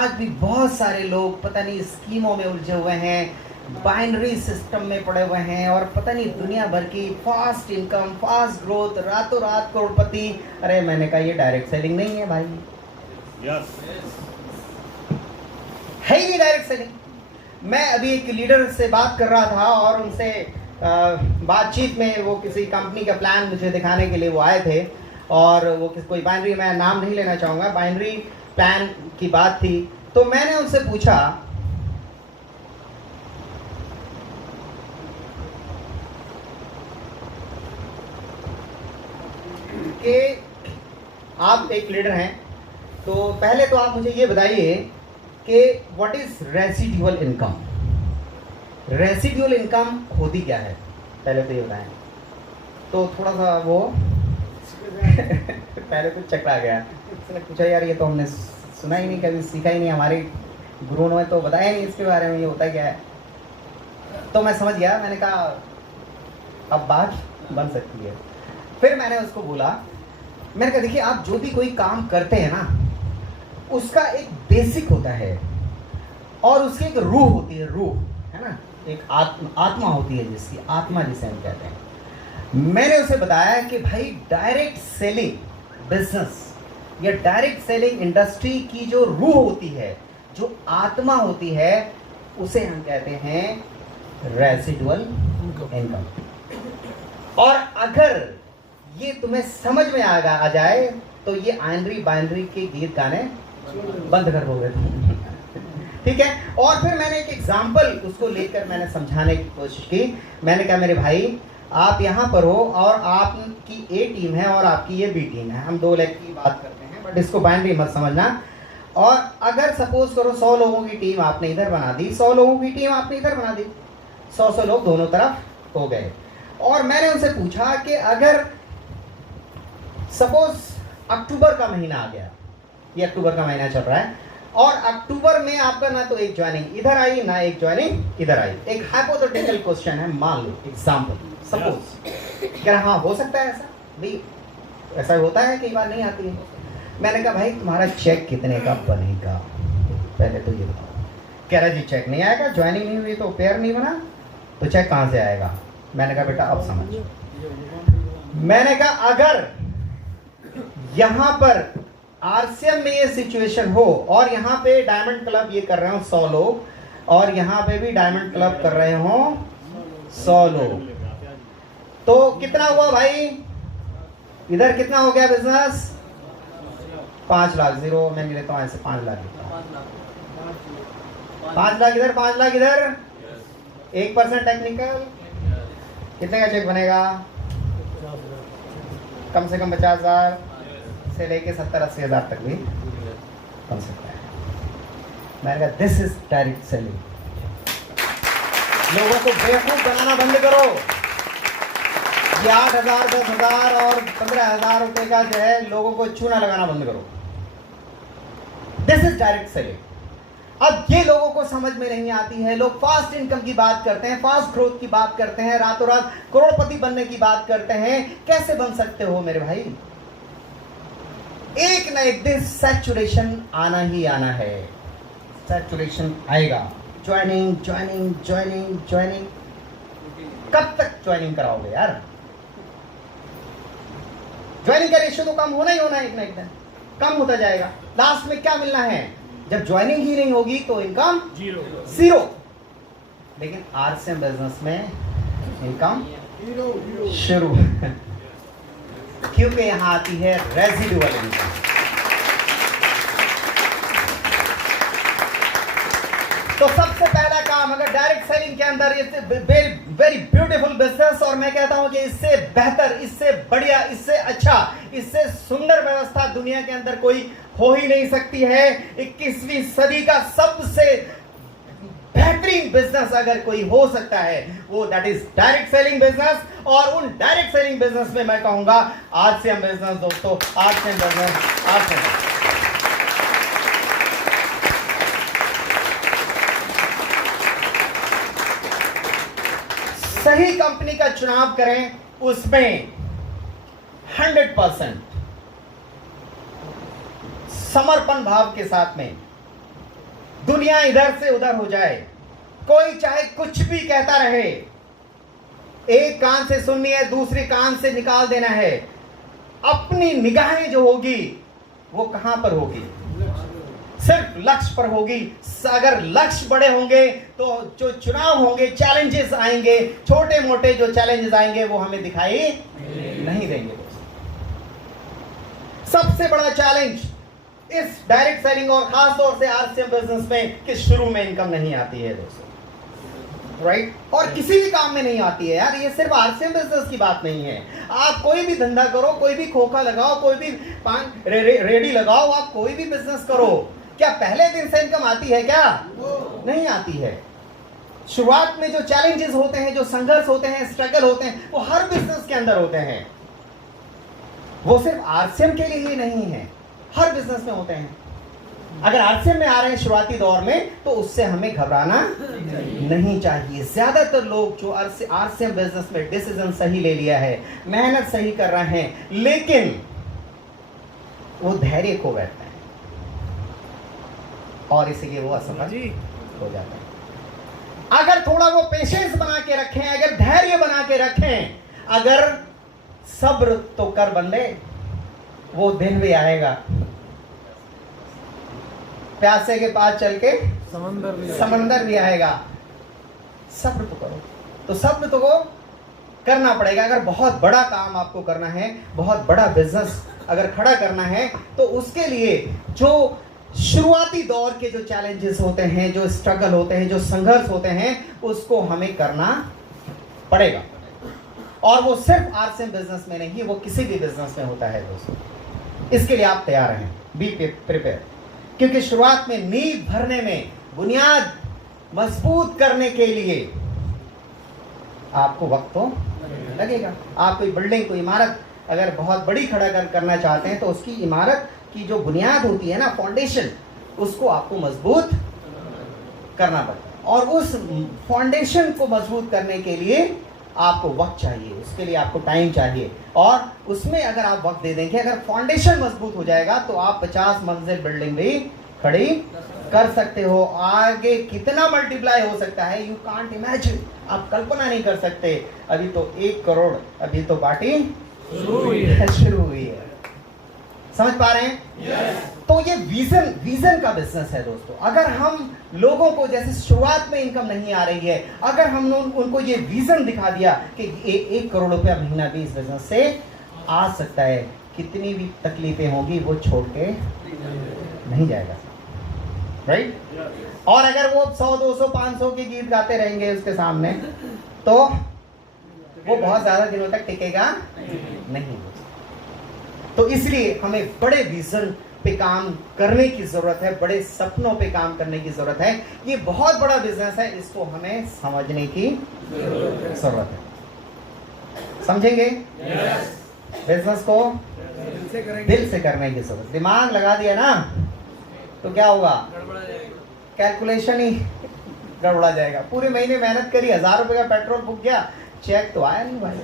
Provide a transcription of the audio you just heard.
आज भी बहुत सारे लोग पता नहीं स्कीमों में उलझे हुए हैं, बाइनरी सिस्टम में पड़े हुए हैं और पता नहीं दुनिया भर की फास्ट इनकम, फास्ट ग्रोथ, रातों रात करोड़पति। अरे मैंने कहा ये डायरेक्ट सेलिंग नहीं है भाई। यस है ही नहीं डायरेक्ट सेलिंग। मैं अभी एक लीडर से बात कर रहा था और उनसे बातचीत में वो किसी कंपनी का प्लान मुझे दिखाने के लिए वो आए थे और वो कोई बाइनरी, मैं नाम नहीं लेना चाहूँगा, बाइनरी प्लान की बात थी। तो मैंने उनसे पूछा कि आप एक लीडर हैं तो पहले तो आप मुझे ये बताइए कि what is residual income. Residual income होती क्या है, पहले तो ये बताएं। तो थोड़ा सा वो पहले तो चकरा गया, उसने पूछा यार ये तो हमने सुना ही नहीं, कभी सीखा ही नहीं, हमारे गुरुओं ने तो बताया नहीं इसके बारे में, ये होता क्या है। तो मैं समझ गया, मैंने कहा अब बात बन सकती है। फिर मैंने उसको बोला, मैंने कहा देखिए आप जो भी कोई काम करते हैं ना उसका एक बेसिक होता है और उसकी एक रूह होती है, रूह है ना, एक आत्मा होती है, जिसकी आत्मा जिसे हम कहते हैं। मैंने उसे बताया कि भाई डायरेक्ट सेलिंग बिजनेस या डायरेक्ट सेलिंग इंडस्ट्री की जो रूह होती है, जो आत्मा होती है, उसे हम कहते हैं रेसिडुअल इनकम। और अगर ये तुम्हें समझ में आ जाए तो ये आइनरी बाइनरी के गीत गाने बंद कर दोगे तुम। ठीक है। और फिर मैंने एक एग्जाम्पल उसको लेकर मैंने समझाने की कोशिश की। मैंने कहा मेरे भाई आप यहाँ पर हो और आपकी ए टीम है और आपकी ये बी टीम है, हम दो लेग की बात करते हैं, बट इसको बाइनरी मत समझना। और अगर सपोज करो 100 लोगों की टीम आपने इधर बना दी, 100 लोगों की टीम आपने इधर बना दी, 100 लोग दोनों तरफ हो गए। और मैंने उनसे पूछा कि अगर सपोज अक्टूबर का महीना आ गया, ये अक्टूबर का महीना चल रहा है और अक्टूबर में आपका ना तो एक ज्वाइनिंग इधर आई ना एक ज्वाइनिंग इधर आई। एक हाइपोथेटिकल क्वेश्चन है, मान लो एग्जांपल सपोज, क्या हाँ हो सकता है ऐसा भाई, ऐसा होता है, कई बार नहीं आती है। मैंने कहा भाई तुम्हारा चेक कितने का बनेगा, पहले तो ये बताओ। कह रहा जी चेक नहीं आएगा, ज्वाइनिंग नहीं हुई तो पेयर नहीं बना, तो चेक कहाँ से आएगा। मैंने कहा बेटा अब समझ। मैंने कहा अगर यहां पर आरसीएम में ये सिचुएशन हो और यहां पे डायमंड क्लब ये कर रहे हो 100 लोग और यहां पे भी डायमंड क्लब कर रहे हो 100 लोग, तो कितना हुआ भाई, इधर कितना हो गया बिजनेस, 5 लाख। जीरो मैं नहीं लेता हूं ऐसे, 5 लाख लेता हूं, 5 लाख इधर, 5 लाख इधर, 1% टेक्निकल, कितने का चेक बनेगा, कम से कम 50,000 से लेके 70-80 हज़ार तक भी बन सकता है। मैंने कहा दिस इज डायरेक्ट सेलिंग। लोगों को बेवकूफ बनाना बंद करो। ये 8,000, 10,000 और 15,000 रुपए का जो है लोगों को चूना लगाना बंद करो। This is direct selling. अब ये लोगों को समझ में नहीं आती है। लोग फास्ट इनकम की बात करते हैं, फास्ट ग्रोथ की बात करते हैं, रातों रात करोड़पति बनने की बात करते हैं। कैसे बन सकते हो मेरे भाई, एक ना एक दिन सैचुरेशन आना ही आना है, सैचुरेशन आएगा। ज्वाइनिंग ज्वाइनिंग ज्वाइनिंग ज्वाइनिंग, कब तक ज्वाइनिंग कराओगे यार। ज्वाइनिंग का रेशियो तो कम होना ही होना है, एक ना एक दिन कम होता जाएगा। लास्ट में क्या मिलना है, जब ज्वाइनिंग ही नहीं होगी तो इनकम जीरो। लेकिन आरसीएम बिजनेस में इनकम शुरू, क्योंकि यहां आती है रेजिडुअल इनकम। तो सबसे पहला काम, अगर डायरेक्ट सेलिंग के अंदर वेरी ब्यूटीफुल बिजनेस, और मैं कहता हूं कि इससे बेहतर, इससे बढ़िया, इससे अच्छा, इससे सुंदर व्यवस्था दुनिया के अंदर कोई हो ही नहीं सकती है। 21वीं सदी का सबसे बेहतरीन बिजनेस अगर कोई हो सकता है वो that is direct selling business. और उन डायरेक्ट सेलिंग बिजनेस में मैं कहूंगा आरसीएम बिजनेस। दोस्तों आरसीएम बिजनेस, आरसीएम सही कंपनी का चुनाव करें, उसमें 100% समर्पण भाव के साथ में दुनिया इधर से उधर हो जाए, कोई चाहे कुछ भी कहता रहे, एक कान से सुननी है, दूसरे कान से निकाल देना है। अपनी निगाहें जो होगी वो कहां पर होगी? सिर्फ लक्ष्य पर होगी। अगर लक्ष्य बड़े होंगे तो जो चुनाव होंगे, चैलेंजेस आएंगे, छोटे मोटे जो चैलेंजेस आएंगे वो हमें दिखाई नहीं देंगे। सबसे बड़ा चैलेंज इस डायरेक्ट सेलिंग और खास तौर से आरसीएम बिजनेस में कि शुरू में इनकम नहीं आती है दोस्तों, राइट? और किसी भी काम में नहीं आती है यार, ये सिर्फ आरसीएम बिजनेस की बात नहीं है। आप कोई भी धंधा करो, कोई भी खोखा लगाओ, कोई भी पान रेडी लगाओ, आप कोई भी बिजनेस करो, क्या पहले दिन से इनकम आती है? क्या नहीं आती है। शुरुआत में जो चैलेंजेस होते हैं, जो संघर्ष होते हैं, स्ट्रगल होते हैं, वो हर बिजनेस के अंदर होते हैं। वो सिर्फ आरसीएम के लिए ही नहीं है, हर बिजनेस में होते हैं। अगर आरसीएम में आ रहे हैं शुरुआती दौर में तो उससे हमें घबराना नहीं चाहिए। ज्यादातर लोग जो आरसीएम बिजनेस में डिसीजन सही ले लिया है, मेहनत सही कर रहे हैं, लेकिन वो धैर्य खो बैठता है और इसीलिए वो असफल हो जाता है। अगर थोड़ा वो पेशेंस बना के रखें, अगर धैर्य बना के रखें, अगर सब्र तो कर बंदे, वो दिन भी आएगा। प्यासे के पास चल के समंदर भी आएगा। सब्र तो करो, तो सब्र तो को करना पड़ेगा। अगर बहुत बड़ा काम आपको करना है, बहुत बड़ा बिजनेस अगर खड़ा करना है, तो उसके लिए जो शुरुआती दौर के जो चैलेंजेस होते हैं, जो स्ट्रगल होते हैं, जो संघर्ष होते हैं, उसको हमें करना पड़ेगा। और वो सिर्फ आरसीएम बिजनेस में नहीं, वो किसी भी बिजनेस में होता है दोस्तों। इसके लिए आप तैयार हैं, बी प्रिपेयर, क्योंकि शुरुआत में नींव भरने में, बुनियाद मजबूत करने के लिए आपको वक्त तो लगेगा। आप कोई बिल्डिंग, कोई इमारत अगर बहुत बड़ी खड़ा करना चाहते हैं तो उसकी इमारत की जो बुनियाद होती है ना, फाउंडेशन, उसको आपको मजबूत करना पड़ता है। और उस फाउंडेशन को मजबूत करने के लिए आपको वक्त चाहिए, उसके लिए आपको टाइम चाहिए। और उसमें अगर आप वक्त दे देंगे, अगर फाउंडेशन मजबूत हो जाएगा तो आप 50 मंजिल बिल्डिंग भी खड़ी कर सकते हो। आगे कितना मल्टीप्लाई हो सकता है, यू कांट इमेजिन, आप कल्पना नहीं कर सकते। अभी तो 1 करोड़, अभी तो पार्टी शुरू हुई है। समझ पा रहे हैं? yes. तो ये विजन का बिजनेस है दोस्तों। अगर हम लोगों को, जैसे शुरुआत में इनकम नहीं आ रही है, अगर हमने उनको ये विजन दिखा दिया कि 1 करोड़ रुपया महीना भी इस बिजनेस से आ सकता है, कितनी भी तकलीफें होंगी वो छोड़ के नहीं जाएगा, राइट? और अगर वो 100, 200, 500 के गीत गाते रहेंगे उसके सामने, तो वो बहुत ज्यादा दिनों तक टिकेगा नहीं। तो इसलिए हमें बड़े विजन पे काम करने की जरूरत है, बड़े सपनों पे काम करने की जरूरत है। ये बहुत बड़ा बिजनेस है, इसको हमें समझने की जरूरत है। समझेंगे? बिजनेस को दिल से करने की जरूरत। दिमाग लगा दिया ना तो क्या होगा? कैलकुलेशन ही गड़बड़ा जाएगा। पूरे महीने मेहनत करी, 1000 रुपए का पेट्रोल फूक गया, चेक तो आया नहीं भाई।